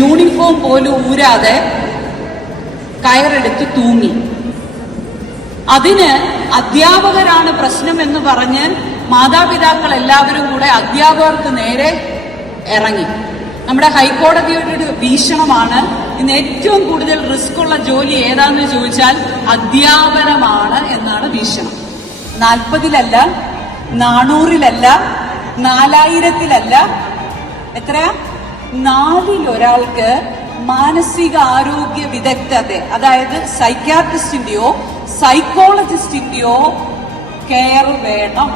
Uniform പോലും ഊരാതെ കയറെടുത്ത് തൂങ്ങി. അതിന് അധ്യാപകരാണ് പ്രശ്നം എന്ന് പറഞ്ഞ് മാതാപിതാക്കൾ എല്ലാവരും കൂടെ അധ്യാപകർക്ക് നേരെ ഇറങ്ങി. നമ്മുടെ ഹൈക്കോടതിയുടെ ഒരു വീക്ഷണമാണ്, ഇന്ന് ഏറ്റവും കൂടുതൽ റിസ്ക് ഉള്ള ജോലി ഏതാന്ന് ചോദിച്ചാൽ അധ്യാപനമാണ് എന്നാണ് വീക്ഷണം. 40,000-ലല്ല, 400-ലല്ല, 4000-ലല്ല, എത്രയാ? 4-ൽ-1 മാനസിക ആരോഗ്യ വിദഗ്ധത്തെ, അതായത് സൈക്യാട്രിസ്റ്റിന്റെയോ സൈക്കോളജിസ്റ്റിന്റെയോ കെയർ വേണം.